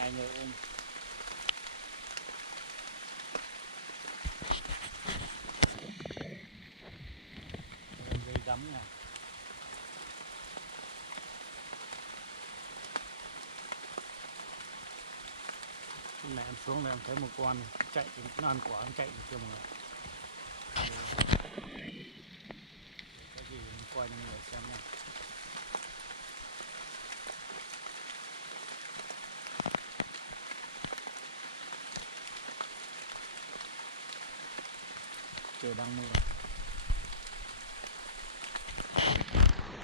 Hai người ôm dây gắm nè. Lúc này em xuống đây em thấy một con chạy thì nó ăn quả, nó chạy được chưa mọi người. Cái gì mình quay cho mọi người xem này. Trời đang mưa.